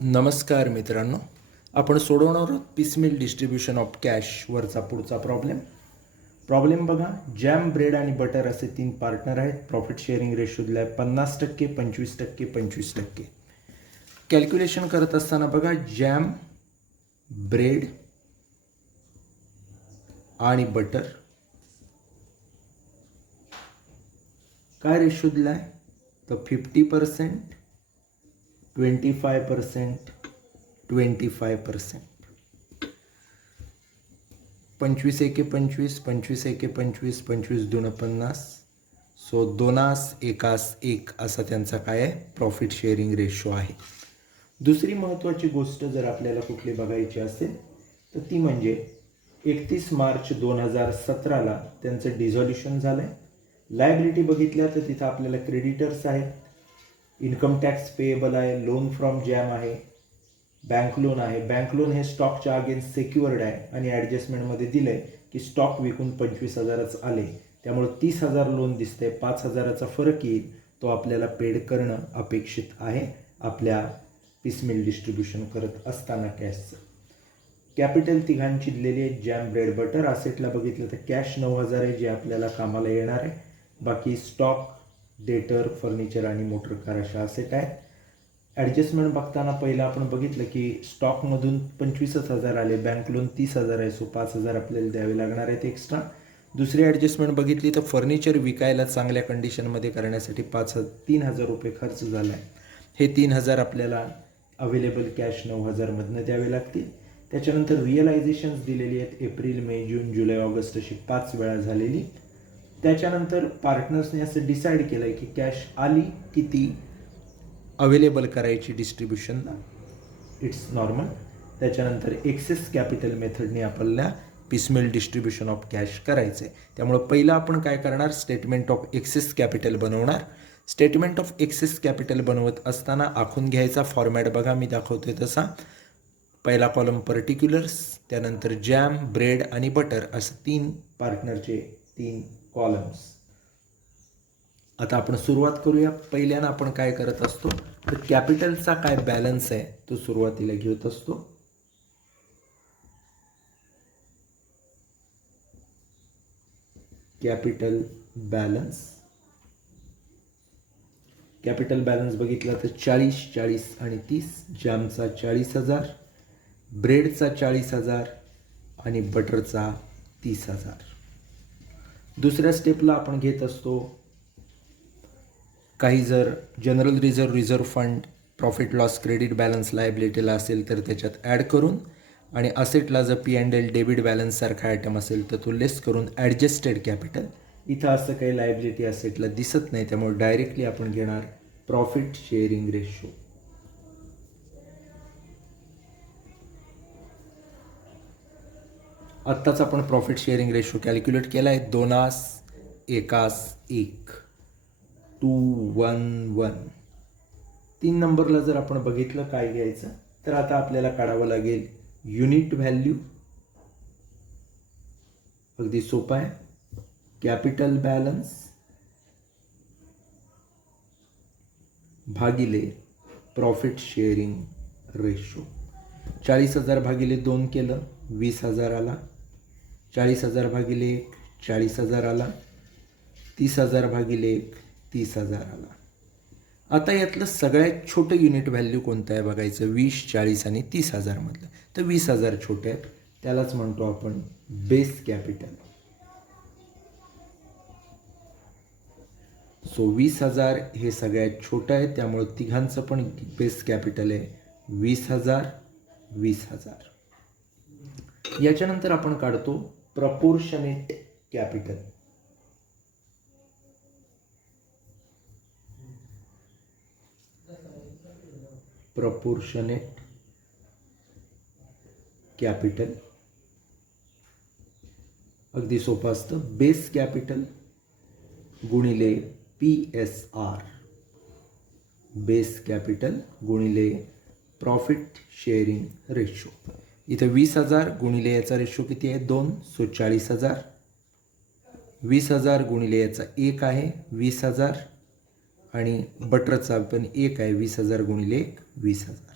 नमस्कार मित्रांनो, आपण सोडवणार आहोत पिसमिल डिस्ट्रीब्युशन ऑफ कॅशवरचा पुढचा प्रॉब्लेम बघा. जॅम, ब्रेड आणि बटर असे 3 पार्टनर आहेत. प्रॉफिट शेअरिंग रेशो दिला आहे 50%, 25%, 25%. कॅल्क्युलेशन करत असताना बघा, जॅम, ब्रेड आणि बटर काय रेशो दिला आहे? तर 50%, 25%, 25%. 25 एके 25, 25 एके 25, 25 दून 50. सो 2:1 असा त्यांचा काय आहे? प्रॉफिट शेअरिंग रेशो आहे. दुसरी महत्त्वाची गोष्ट जर आपल्याला कुठली बघायची असेल तर ती म्हणजे 31 मार्च 2017ला त्यांचं डिझॉल्युशन झालं आहे. लायबिलिटी बघितल्या तर तिथं आपल्याला क्रेडिटर्स आहेत, इन्कम टॅक्स पेएबल आहे, लोन फ्रॉम जॅम आहे, बँक लोन आहे. बँक लोन हे स्टॉकच्या अगेन्स्ट सेक्युअर्ड आहे आणि ॲडजस्टमेंटमध्ये दिलं आहे की स्टॉक विकून 25,000च आले, त्यामुळे 30,000 लोन दिसते. 5,000चा फरक येईल, तो आपल्याला पेड करणं अपेक्षित आहे आपल्या पिसमिल डिस्ट्रीब्युशन करत असताना. कॅशचं कॅपिटल तिघांची दिलेली आहे. Jam, bread, butter. असेटला बघितलं तर कॅश 9,000 आहे, जे आपल्याला कामाला येणार आहे. बाकी स्टॉक, डेटर, फर्निचर आणि मोटर कार अशा असेट आहेत. ॲडजस्टमेंट बघताना पहिलं आपण बघितलं की स्टॉकमधून 25,000 आले, बँक लोन 30,000 आहे, सो 5,000 आपल्याला द्यावे लागणार आहेत एक्स्ट्रा. दुसरी ॲडजस्टमेंट बघितली तर फर्निचर विकायला चांगल्या कंडिशनमध्ये करण्यासाठी 3,000 रुपये खर्च झाला आहे. हे 3,000 आपल्याला अवेलेबल कॅश 9,000मधनं द्यावे लागतील. त्याच्यानंतर रिअलायझेशन्स दिलेली आहेत एप्रिल, मे, जून, जुलै, ऑगस्ट अशी 5 वेळा झालेली. त्याच्यानंतर पार्टनर्सने असं डिसाईड केलं आहे की कॅश आली की ती अवेलेबल करायची डिस्ट्रीब्युशनला. It's normal. त्याच्यानंतर एक्सेस कॅपिटल मेथडने आपल्याला पिसमिल डिस्ट्रीब्युशन ऑफ कॅश करायचं आहे. त्यामुळं पहिलं आपण काय करणार? स्टेटमेंट ऑफ एक्सेस कॅपिटल बनवणार. स्टेटमेंट ऑफ एक्सेस कॅपिटल बनवत असताना आखून घ्यायचा फॉर्मॅट बघा, मी दाखवतोय तसा. पहिला कॉलम पर्टिक्युलर्स, त्यानंतर जॅम, ब्रेड आणि बटर असं 3 पार्टनरचे 3 कॉलम्स. आता आपण सुरुवात करूया. पहिल्यानं आपण काय करत असतो तर कॅपिटलचा काय बॅलन्स आहे तो सुरुवातीला घेत असतो. कॅपिटल बॅलन्स बघितला तर 40, 40 आणि 30. जॅमचा 40,000, ब्रेडचा 40,000 आणि बटरचा 30,000. दुसऱ्या स्टेपला आपण घेत असतो काही जर general reserve fund profit loss credit balance लायबिलिटीला असेल तर त्याच्यात ॲड करून, आणि असेटला जर P&L डेबिट बॅलन्स सारखा आयटम असेल तर तो लेस करून ॲडजस्टेड कॅपिटल. इथं असं काही लायबिलिटी असेटला दिसत नाही, त्यामुळे डायरेक्टली आपण घेणार प्रॉफिट शेअरिंग रेशो. आत्ताच आपण प्रॉफिट शेअरिंग रेशो कॅल्क्युलेट केला आहे. 2:1. 2:1:1. 3 नंबरला जर आपण बघितलं काय घ्यायचं तर आता आपल्याला काढावं लागेल युनिट व्हॅल्यू. अगदी सोपं आहे. कॅपिटल बॅलन्स भागिले प्रॉफिट शेअरिंग रेशो. 40,000 भागिले 2 केलं 20,000 आला. 40,000 भागिले 1 40,000 आला. 30,000 भागिले 1 30,000 आला. आता यातलं सगळ्यात छोटं युनिट व्हॅल्यू कोणतं आहे बघायचं. 20, 40 आणि 30,000 मधलं. तर 20,000 छोटे आहेत, त्यालाच म्हणतो आपण बेस कॅपिटल. सो 20,000 हे सगळ्यात छोटं आहे, त्यामुळे तिघांचं पण बेस कॅपिटल आहे 20,000, 20,000. याच्यानंतर आपण काढतो प्रपोर्शनेट कॅपिटल. प्रपोर्शनेट कॅपिटल अगदी सोपं असतं. बेस कॅपिटल गुणिले PSR. बेस कॅपिटल गुणिले प्रॉफिट शेअरिंग रेशो. इथं 20,000 गुणिले याचा रेशो किती आहे? 2, सो 40,000. 20,000 गुणिले याचा 1 आहे 20,000 आणि बटरचा पण 1 आहे. 20,000 गुणिले 1 20,000.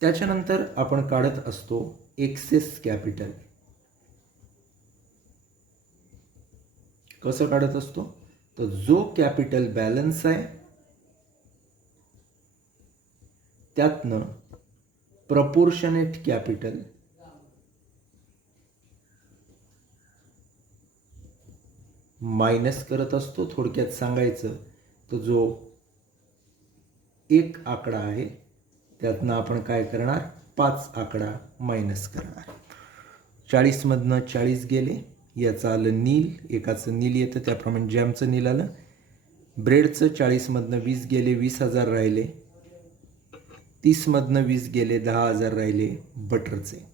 त्याच्यानंतर आपण काढत असतो एक्सेस कॅपिटल. कसं काढत असतो? तर जो कॅपिटल बॅलन्स आहे त्यातनं प्रपोर्शनेट कॅपिटल मायनस करत असतो. थोडक्यात सांगायचं तर जो एक आकडा आहे त्यातनं आपण काय करणार? 5 आकडा मायनस करणार. 40मधनं 40 गेले, याचं आलं नील, एकाचं नील येतं त्याप्रमाणे जॅमचं नील आलं. ब्रेडचं 40मधनं 20 गेले, 20,000 राहिले. 30मधनं 20 गेले, 10,000 राहिले बटरचे.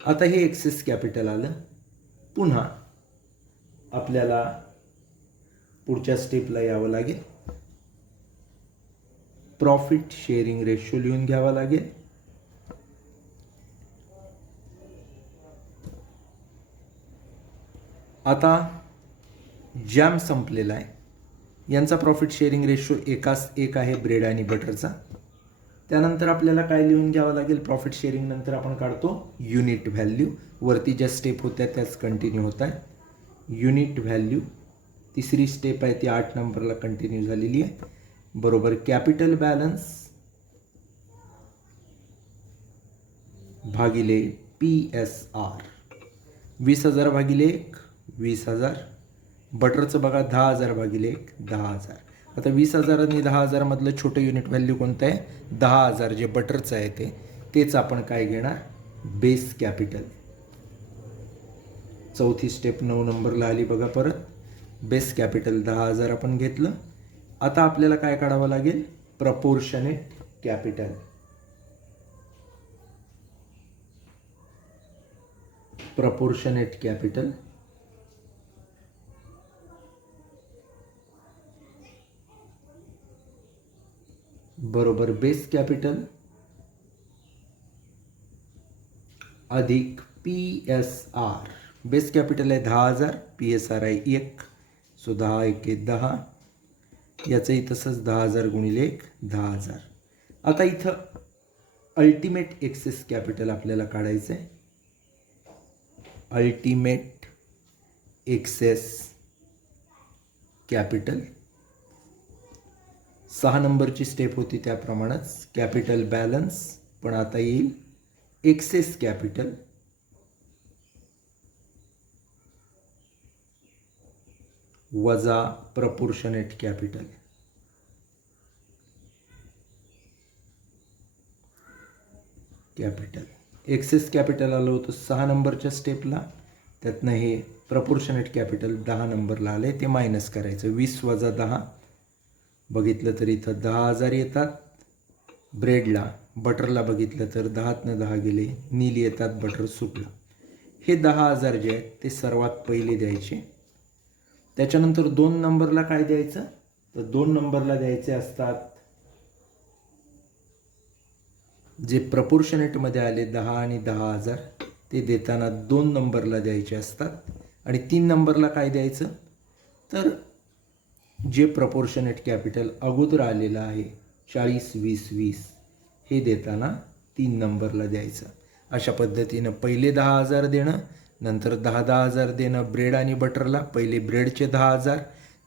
आता हे एक्सेस कॅपिटल आलं. पुन्हा आपल्याला पुढच्या स्टेपला यावं लागेल. प्रॉफिट शेअरिंग रेशो लिहून घ्यावा लागेल. आता जॅम संपलेला आहे, यांचा प्रॉफिट शेअरिंग रेशो 1:1 आहे ब्रेड आणि बटरचा. त्यानंतर आपल्याला काय लिहून घ्यावं लागेल? प्रॉफिट शेअरिंग नंतर आपण काढतो युनिट व्हॅल्यू. वरती ज्या स्टेप होत्या त्याच कंटिन्यू होत आहे. युनिट व्हॅल्यू तिसरी स्टेप आहे ती 8 नंबरला कंटिन्यू झालेली आहे. बरोबर कॅपिटल बॅलन्स भागिले PSR. 20,000 भागिले 1 20,000. बटरचं बघा 10,000 भागिले 1 10,000. आता 20,000 आणि 10,000 मधलं छोटं युनिट व्हॅल्यू कोणतं आहे? 10,000 जे बटरचं आहे तेच आपण काय घेणार? Base capital. चौथी स्टेप 9 नंबरला आली बघा परत. बेस कॅपिटल 10,000 आपण घेतलं. आता आपल्याला काय काढावं लागेल? Proportionate capital. प्रपोर्शनेट कॅपिटल बरोबर बेस कॅपिटल अधिक PSR. बेस कॅपिटल आहे 10,000, PSR आहे 1, सो 10 1 10. याचंही तसंच 10,000 गुणिले 1 10,000. आता इथं अल्टिमेट एक्सेस कॅपिटल आपल्याला काढायचं आहे. अल्टिमेट एक्सेस कॅपिटल 6 नंबरची स्टेप होती त्याप्रमाणेच कॅपिटल बॅलन्स, पण आता येईल एक्सेस कॅपिटल वजा proportionate capital. Capital excess capital आलं होतं 6 नंबरच्या स्टेपला, त्यातनं हे प्रपोर्शनेट कॅपिटल 10 नंबरला आले, ते मायनस करायचं. 20 वजा 10 बघितलं तर इथं 10,000 येतात. ब्रेडला बटरला बघितलं तर 10तनं 10 गेले, नील येतात, बटर सुटलं. हे 10,000 जे आहेत ते सर्वात पहिले द्यायचे. त्याच्यानंतर 2 नंबरला काय द्यायचं? तर 2 नंबरला द्यायचे असतात जे प्रपोर्शनेटमध्ये आले 10 आणि 10,000, ते देताना 2 नंबरला द्यायचे असतात. आणि 3 नंबरला काय द्यायचं? तर जे प्रपोर्शनेट कॅपिटल अगोदर आलेलं आहे 40 20 20, हे देताना 3 नंबरला द्यायचं. अशा पद्धतीनं पहिले 10,000 देणं, नंतर 10,000 देणं ब्रेड आणि बटरला. पहिले ब्रेडचे 10,000,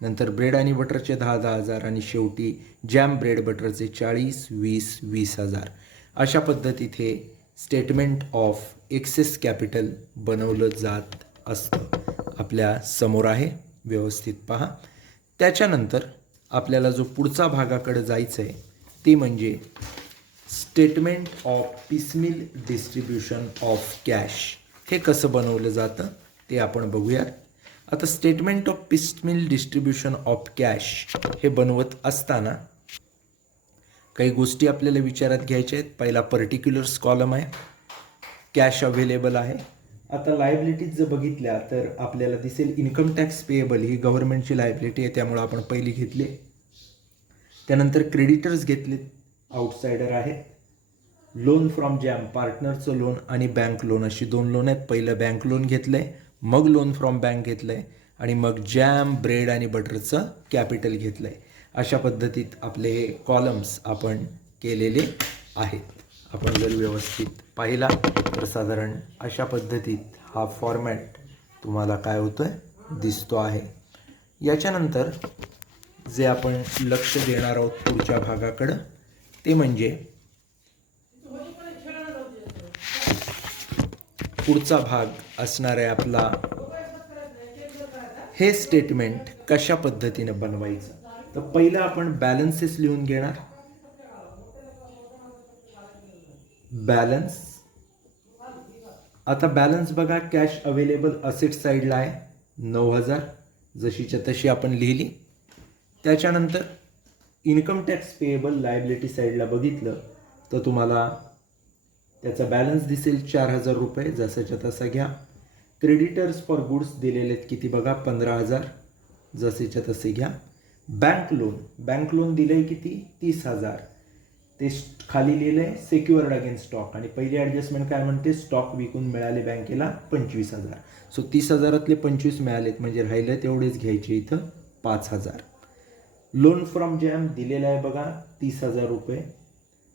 नंतर ब्रेड आणि बटरचे 10,000 आणि शेवटी जॅम ब्रेड बटरचे 40 20 20,000. अशा पद्धतीत हे स्टेटमेंट ऑफ एक्सेस कॅपिटल बनवलं जात असतं. आपल्या समोर आहे, व्यवस्थित पहा. त्याच्यानंतर आपल्याला जो पुढचा भागाकडे जायचं आहे ते म्हणजे statement of piecemeal distribution of cash. हे कसं बनवलं जातं ते आपण बघूयात. आता statement of piecemeal distribution of cash हे बनवत असताना काही गोष्टी आपल्याला विचारात घ्यायच्या आहेत. पहिला पर्टिक्युलर्स कॉलम आहे, कॅश अवेलेबल आहे. आता लायबिलिटीज जर बघितल्या तर आपल्याला दिसेल इन्कम टॅक्स पेएबल ही गव्हर्नमेंटची लायबिलिटी आहे, त्यामुळे आपण पहिली घेतली. त्यानंतर क्रेडिटर्स घेतले, आउटसाइडर आहेत. लोन फ्रॉम जॅम पार्टनरचं लोन आणि बँक लोन अशी 2 लोन आहेत. पहिलं बँक लोन घेतलं आहे, मग लोन फ्रॉम बँक घेतलं आहे, आणि मग जॅम ब्रेड आणि बटरचं कॅपिटल घेतलं आहे. अशा पद्धतीत आपले हे कॉलम्स आपण केलेले आहेत. आपण जर व्यवस्थित पाहिला तर साधारण अशा पद्धतीत हा फॉर्मॅट तुम्हाला काय होतोय दिसतो आहे. याच्यानंतर जे आपण लक्ष देणार आहोत पुढच्या भागाकडं ते म्हणजे पुढचा भाग असणार आहे आपला हे स्टेटमेंट कशा पद्धतीने बनवायचं. तर पहिलं आपण बॅलन्सेस लिहून घेणार. बॅलन्स, आता बॅलन्स बघा कॅश अवेलेबल असेट साईडला आहे 9,000 जशीच्या तशी आपण लिहिली. त्याच्यानंतर इन्कम टॅक्स पेएबल लायबिलिटी साईडला बघितलं तर तुम्हाला त्याचा बॅलन्स दिसेल 4,000 रुपये जसाच्या तसा घ्या. क्रेडिटर्स फॉर गुड्स दिलेले किती बघा 15,000 जसेच्या तसे घ्या. बँक लोन दिलंय किती 30,000 ते खाली लिहिलंय सेक्युअर्ड अगेन्स्ट स्टॉक आणि पहिली ॲडजस्टमेंट काय म्हणते स्टॉक विकून मिळाले बँकेला 25,000. सो 30,000तले 25 मिळालेत म्हणजे राहिलं तेवढेच घ्यायचे इथं 5,000. लोन फ्रॉम जॅम दिलेला आहे बघा 30,000 रुपये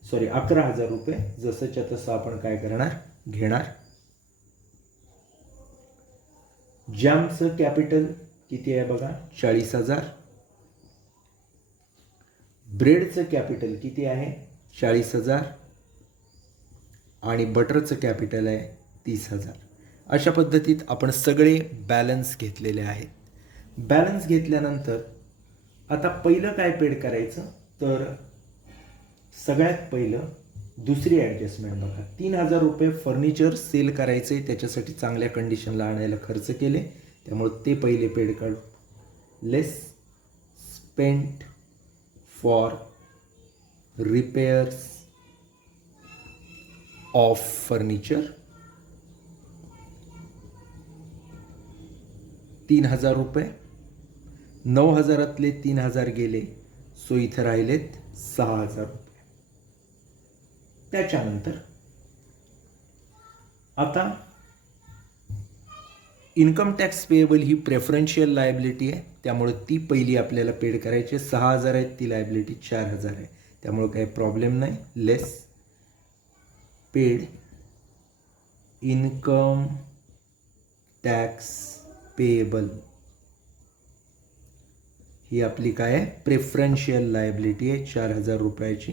11,000 रुपये जसंच्या तसं आपण काय करणार घेणार. जॅमचं कॅपिटल किती आहे बघा 40,000. ब्रेडचं कॅपिटल किती आहे 40,000 आणि बटरचं कॅपिटल आहे 30,000. अशा पद्धतीत आपण सगळे बॅलन्स घेतलेले आहेत. बॅलन्स घेतल्यानंतर आता पहिलं काय पेड करायचं तर सगळ्यात पहिलं दुसरी ॲडजस्टमेंट बघा 3,000 रुपये फर्निचर सेल करायचं आहे त्याच्यासाठी चांगल्या कंडिशनला आणायला खर्च केले त्यामुळे ते पहिले पेड काढू. Less spent for repairs of furniture 3,000 रुपये. 9,000तले 3,000 गेले सो इथं राहिलेत 6,000 रुपये. त्याच्यानंतर आता इन्कम टॅक्स पेएबल ही प्रेफरन्शियल लायबिलिटी आहे त्यामुळे ती पहिली आपल्याला पेड करायची. 6,000 आहेत ती लायबिलिटी 4,000 आहे त्यामुळे काही प्रॉब्लेम नाही. लेस पेड इन्कम टॅक्स पेएबल ही आपली काय आहे प्रेफरन्शियल लायबिलिटी आहे 4,000 रुपयाची.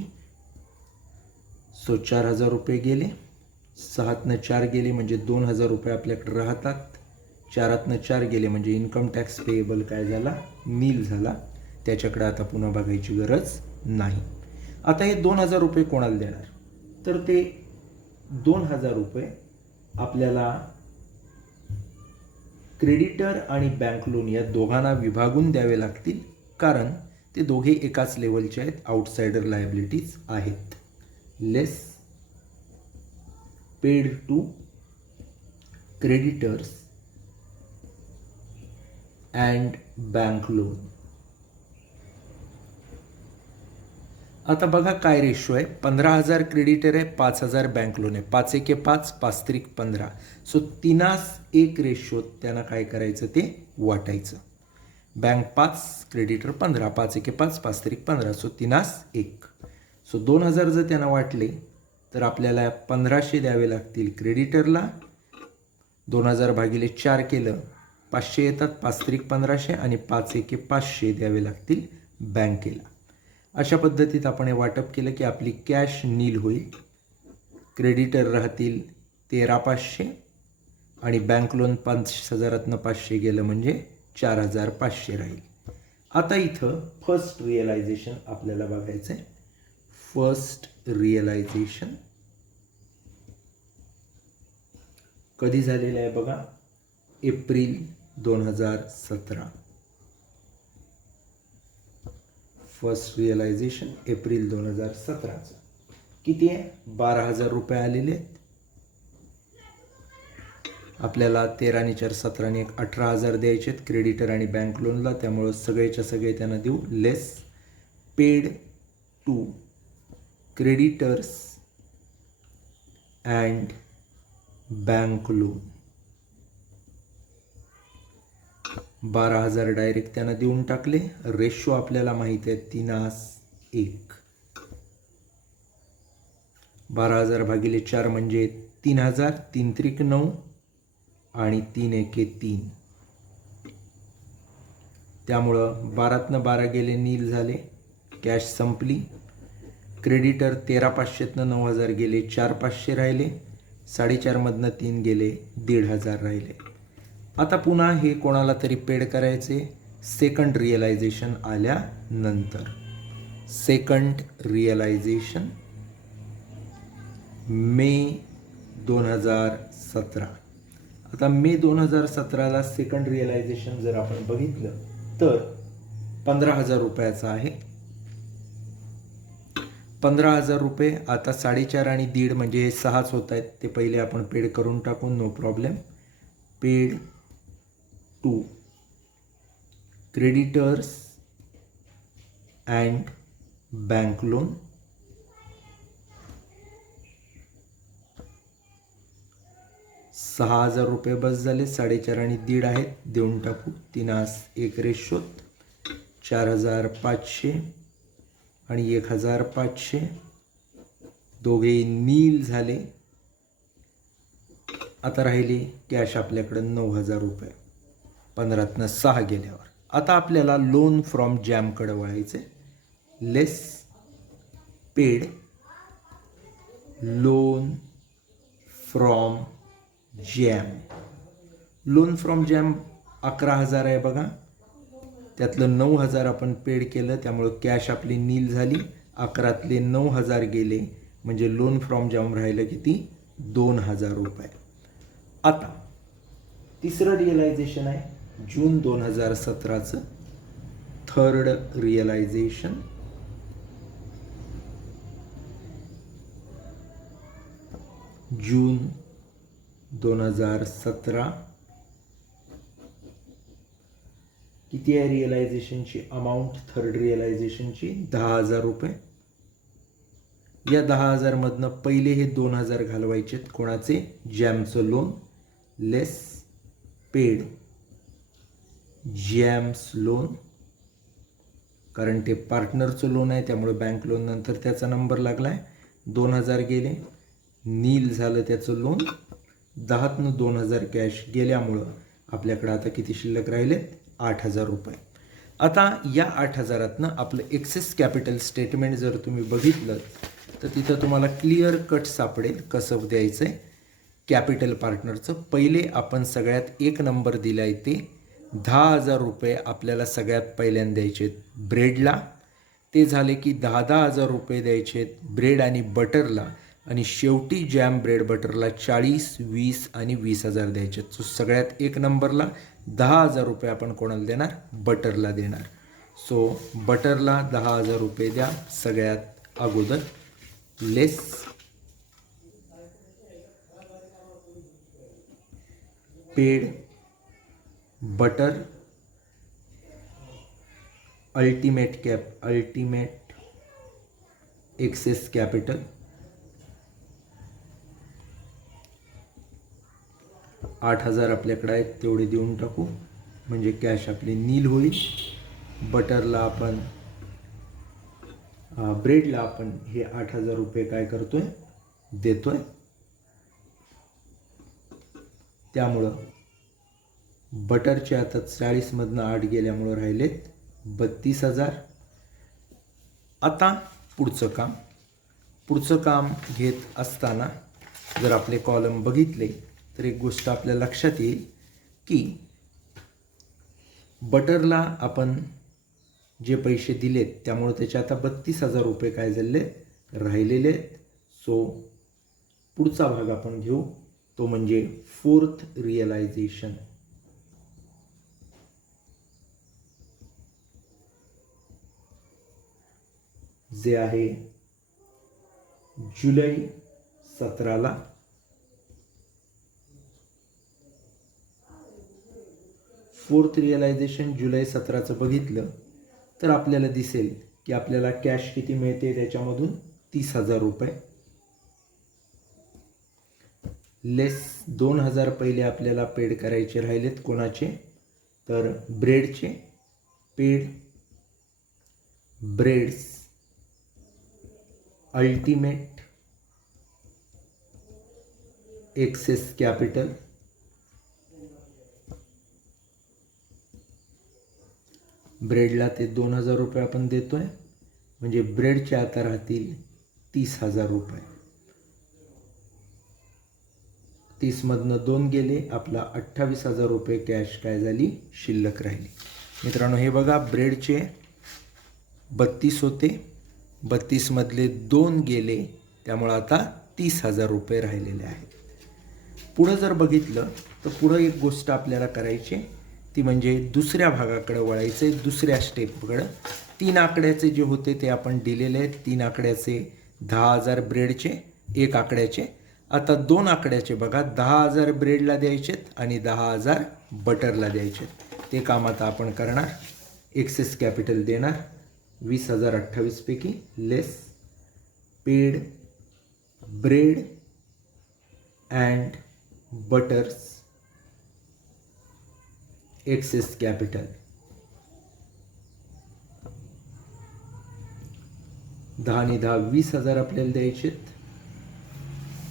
सो 4,000 रुपये गेले 6तनं 4 गेले म्हणजे 2,000 रुपये आपल्याकडे राहतात. 4तनं 4 गेले म्हणजे इन्कम टॅक्स पेएबल काय झाला नील झाला त्याच्याकडे आता पुन्हा बघायची गरज नाही. आता हे 2,000 रुपये कोणाला देणार तर ते 2,000 रुपये आपल्याला क्रेडिटर आणि बँक लोन या दोघांना विभागून द्यावे लागतील कारण ते दोघे एकाच लेवलचे आहेत आउटसाइडर लायबिलिटीज आहेत. Less paid to creditors and bank loan. आता बघा काय रेशो आहे 15,000 क्रेडिटर आहे 5,000 बँक लोन आहे 5 एके 5 5 त्रिक 15. सो 3:1 रेशो त्यांना काय करायचं ते वाटायचं. बँक 5 क्रेडिटर 15 5 एके 5 5 त्रिक 15 सो 3:1. सो 2,000 जर त्यांना वाटले तर आपल्याला 1,500 द्यावे लागतील क्रेडिटरला. 2,000 भागिले 4 केलं 500 येतात 5 त्रिक 1,500 आणि 5 एके 500 द्यावे लागतील बँकेला. अशा पद्धतीत आपण हे वाटप केलं की आपली कॅश नील होईल. क्रेडिटर राहतील 13,500 आणि बँक लोन 5,000तनं 500 गेलं म्हणजे 4,500 राहील. आता इथं फर्स्ट रिअलायझेशन आपल्याला बघायचं आहे. फर्स्ट रिअलायझेशन कधी झालेलं आहे बघा एप्रिल 2017. फर्स्ट रिअलायझेशन एप्रिल 2017चं किती आहे 12,000 रुपये आलेले आहेत. आपल्याला 13 आणि 4 17 आणि 18,000 द्यायचे आहेत क्रेडिटर आणि बँक लोनला त्यामुळं सगळेच्या सगळे त्यांना देऊ. Less paid to creditors and bank loan 12,000 direct त्यांना देऊन टाकले. रेशो आपल्याला माहिती आहे 3:1. 12,000 भागिले 4 म्हणजे 3,000, 3 त्रिक 9 आणि 3 एके 3. त्यामुळं 12तनं 12 गेले, नील झाले, कॅश संपली. क्रेडिटर 13,500तनं 9,000 गेले, 4,500 राहिले. 4,500मधनं 3 गेले, 1,500 राहिले. आता पुन्हा हे कोणाला तरी पेड करायचे सेकंड रिअलायझेशन आल्यानंतर. सेकंड रिअलायझेशन मे 2017. आता मे 2017ला सेकंड रिअलायझेशन जर आपण बघितलं तर 15,000 रुपयाचं आहे. 15,000 रुपये. आता 4.5 आणि 1.5 म्हणजे हे 6च होत आहेत, ते पहिले आपण पेड करून टाकून, no problem. Paid to creditors and bank loan. ₹6,000 बस झाले. 4.5 आणि 1.5 आहेत, देऊन टाकू. 3:1 रेशोत 4,500 आणि 1,500 दोघेही नील झाले. आता राहिले कॅश आपल्याकडे 9,000 रुपये. 15तनं 6 गेल्यावर आता आपल्याला लोन फ्रॉम जॅमकडे वळायचे. Less paid loan from jam. Loan from jam 11,000 आहे बघा, त्यातलं 9,000 आपण पेड केलं, त्यामुळं कॅश आपली नील झाली. 11तले 9,000 गेले म्हणजे लोन फ्रॉम जॅम राहिलं किती? 2,000 रुपये. आता तिसरं रिअलायझेशन आहे जून 2017चं. थर्ड रिअलायझेशन जून 2017. किती आहे रिअलायझेशनची अमाऊंट? थर्ड रिअलायझेशनची 10,000 रुपये. या 10,000 मधनं पहिले हे 2,000 घालवायचेत. कोणाचे? जॅमचं लोन. लेस पेड जॅम्स लोन, कारण ते पार्टनरचं लोन आहे, त्यामुळे बँक लोन नंतर त्याचा नंबर लागला आहे. 2,000 गेले, नील झालं त्याचं लोन. 10तनं 2,000 कॅश गेल्यामुळं आपल्याकडं आता किती शिल्लक राहिलेत? 8,000 रुपये. आता या 8,000तनं आपलं एक्सेस कॅपिटल स्टेटमेंट जर तुम्ही बघितलं तर तिथं तुम्हाला क्लिअर कट सापडेल कसं द्यायचं आहे कॅपिटल पार्टनरचं. पहिले आपण सगळ्यात एक नंबर दिला आहे ते 10,000 रुपये आपल्याला सगळ्यात पहिल्यांदा द्यायचे ब्रेडला. ते झाले की 10,000 रुपये द्यायचे ब्रेड आणि बटरला, आणि शेवटी जॅम ब्रेड बटरला 40, 20 आणि 20,000 द्यायचे. सो सगळ्यात एक नंबरला 10,000 रुपये आपण कोणाला देणार? बटरला देणार. सो बटरला 10,000 रुपये द्या सगळ्यात अगोदर. Less paid butter ultimate excess capital 8,000 आपल्याकडे आहेत, तेवढे देऊन टाकू म्हणजे कॅश आपली नील होईल. बटरला आपण ब्रेडला आपण हे 8,000 रुपये काय करतोय? देतोय. त्यामुळं बटरचे आता 40मधनं 8 गेल्यामुळं राहिलेत 32,000. आता पुढचं काम घेत असताना जर आपले कॉलम बघितले तर एक गोष्ट आपल्या लक्षात येईल की बटरला आपण जे पैसे दिलेत त्यामुळे त्याचे आता 32,000 रुपये काय झाले? राहिलेले आहेत. सो पुढचा भाग आपण घेऊ, तो म्हणजे फोर्थ रिअलायझेशन. जे आहे जुलै 17ला. फोर्थ रिअलायझेशन जुलै 17चं बघितलं तर आपल्याला दिसेल की आपल्याला कॅश किती मिळते त्याच्यामधून? 30,000 रुपये. लेस 2,000 पहिले आपल्याला पेड करायचे राहिलेत. कोणाचे? तर ब्रेडचे. Paid breads ultimate excess capital, ब्रेडला ते 2000 रुपये आपण देतोय, म्हणजे ब्रेडचे आता राहतील 30,000 रुपये. 30 मधनं 2 गेले, आपला 28,000 रुपये कॅश काय झाली, शिल्लक राहिली. मित्रांनो हे बघा, ब्रेडचे 32 होते, 32 मधले 2 गेले, त्यामुळं आता 30,000 रुपये राहिलेले आहेत. पुढं जर बघितलं तर पुढं एक गोष्ट आपल्याला करायची, ती म्हणजे दुसऱ्या भागाकडे वळायचे, दुसऱ्या स्टेपकडं. 3 आकड्याचे जे होते ते आपण दिलेले आहेत. 3 आकड्याचे 10,000 ब्रेडचे, 1 आकड्याचे. आता 2 आकड्याचे बघा, 10,000 ब्रेडला द्यायचेत आणि 10,000 बटरला द्यायचेत. ते काम आता आपण करणार. एक्सेस कॅपिटल देणार 20,028 पैकी, less paid bread and butters excess capital. 10 आणि 10 20,000 आपल्याला द्यायचेत.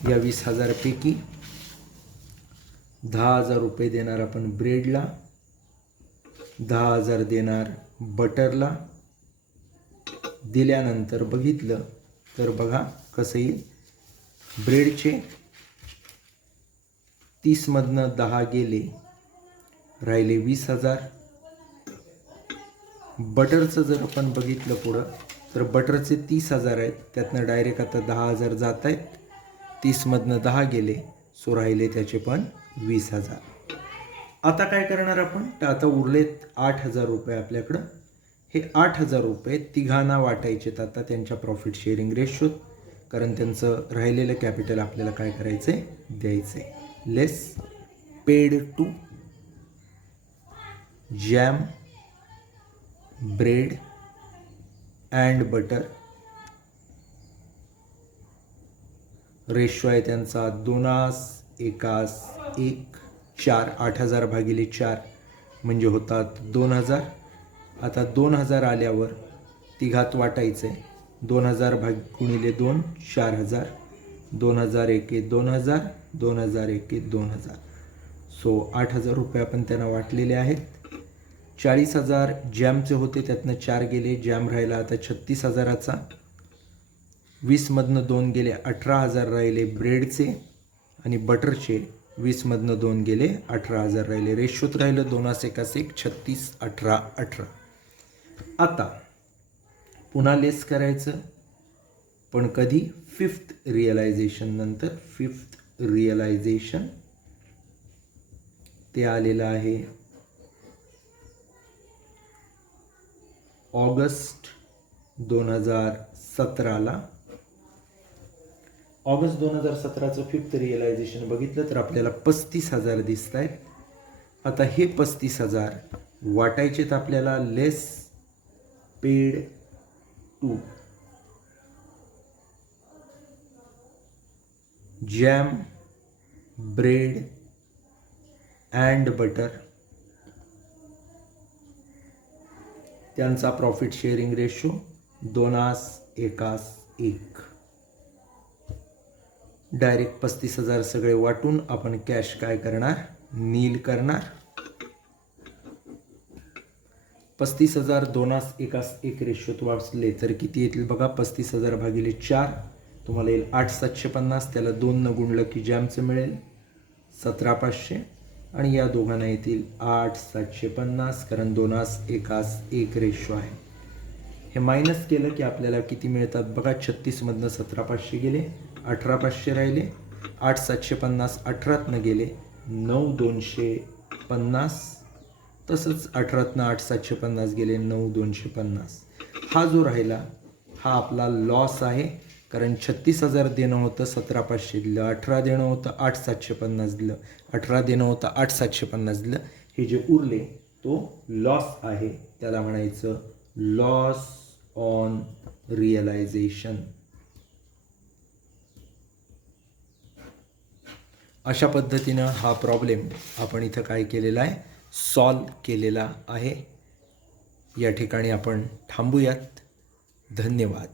या 20,000 पैकी 10,000 रुपये देणार आपण ब्रेडला, 10,000 देणार बटरला. दिल्यानंतर बघितलं तर बघा कसं येईल, ब्रेडचे 30 मधनं 10 गेले, राहिले 20,000. बटरचं जर आपण बघितलं पुढं तर बटरचे 30,000 आहेत, त्यातनं डायरेक्ट आता 10,000 जात आहेत. 30 मधनं 10 गेले, सो राहिले त्याचे पण 20,000. आता काय करणार आपण, तर आता उरलेत 8,000 रुपये आपल्याकडं. हे 8,000 रुपये तिघांना वाटायचेत आता त्यांच्या प्रॉफिट शेअरिंग रेशोत, कारण त्यांचं राहिलेलं कॅपिटल आपल्याला काय करायचं आहे, द्यायचं आहे. Less paid to jam bread and butter. Ratio आहे त्यांचा 2:1:1. 4, 8,000 भागिले 4 म्हणजे होतात 2,000. आता 2,000 आल्यावर तिघात वाटायचं आहे. 2,000 गुणिले 2 4,000, 2,000 एके 2,000, 2,000 एके 2,000. सो 8,000 रुपये आपण त्यांना वाटलेले आहेत. 40,000 जॅमचे होते, त्यातनं 4 गेले, जॅम राहिला आता 36,000चा. 20 मधनं 2 गेले, 18,000 राहिले ब्रेडचे, आणि बटरचे 20 मधनं 2 गेले, 18,000 राहिले. रेशोत राहिलं 2:1:1, 36, 18, 18. आता पुन्हा लेस करायचं, पण कधी, 5th रिअलायझेशन नंतर. 5th रिअलायझेशन ते आलेलं आहे ऑगस्ट 2017ला. ऑगस्ट 2017चं 5th रिअलायझेशन बघितलं तर आपल्याला 35,000 दिसत आहेत. आता हे 35,000 वाटायचेत आपल्याला. Less paid to jam bread and butter. त्यांचा प्रॉफिट शेअरिंग रेशो 2:1:1. डायरेक्ट 35,000 सगळे वाटून आपण कॅश काय करणार, नील करणार. 35,000 2:1:1 रेशोत वाचले तर किती येतील बघा. 35,000 भागिले 4 तुम्हाला येईल 8,750. त्याला 2 न गुणलं की जॅमचं मिळेल 17,500, आणि या दोघांना येतील 8,750, कारण 2:1:1 रेशो आहे. हे मायनस केलं की आपल्याला किती मिळतात बघा. 36 मधनं 17,500 गेले, 18,500 राहिले. 8,750 18तनं गेले, 9,250. तसंच 18तनं 8,750 गेले, 9,250. हा जो राहिला हा आपला लॉस आहे, कारण 36,000 देणं होतं, 17,500 दिलं. 18 देणं होतं, 8,750 दिलं. 18 देणं होतं, 8,750 दिलं. हे जे उरले तो लॉस आहे, त्याला म्हणायचं लॉस ऑन रिअलायझेशन. अशा पद्धतीनं हा प्रॉब्लेम आपण इथं काय केलेला आहे, सॉल्व केलेला आहे. या ठिकाणी आपण थांबूयात. धन्यवाद.